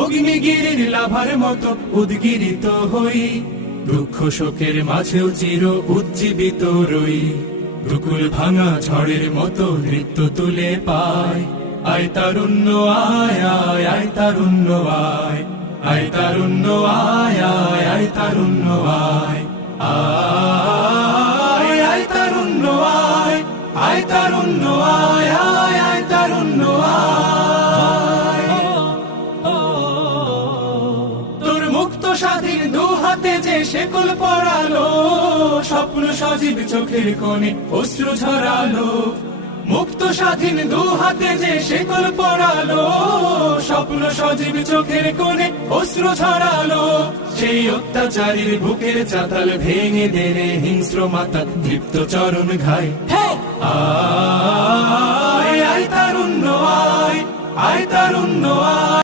অগ্নিগিরির লাভার মতো উদ্গিরিত হই, দুঃখ শোকের মাঝেও চির উজ্জীবিত রই। দুকুল ভাঙা ঝড়ের মতো নৃত্য তুলে পায়, আয় তারুণ্য আয় আয় আয় তারুণ্য আয়, আয় তারুণ্য আয় আয় আয় তারুণ্য আয়, আয় আয় তারুণ্য আয়, আয় তারুণ্য আয় আয় আয় তারুণ্য আয়। তোর মুক্ত স্বাধীন দু হাতে যে শেকল পরালো, স্বপ্ন সজীব চোখের কোণে অশ্রু ঝরালো। মুক্ত স্বাধীন দু হাতে যে শেকল পরালো, স্বপ্ন সজীব চোখের কোণে অশ্রু ঝরালো। সেই অত্যাচারীর বুকের চাতাল ভেঙে দেনে হিংস্র মাতা দীপ্ত চরণ ঘায়। আয় আয় তারুণ্য আয়, আয় তারুণ্য আয়।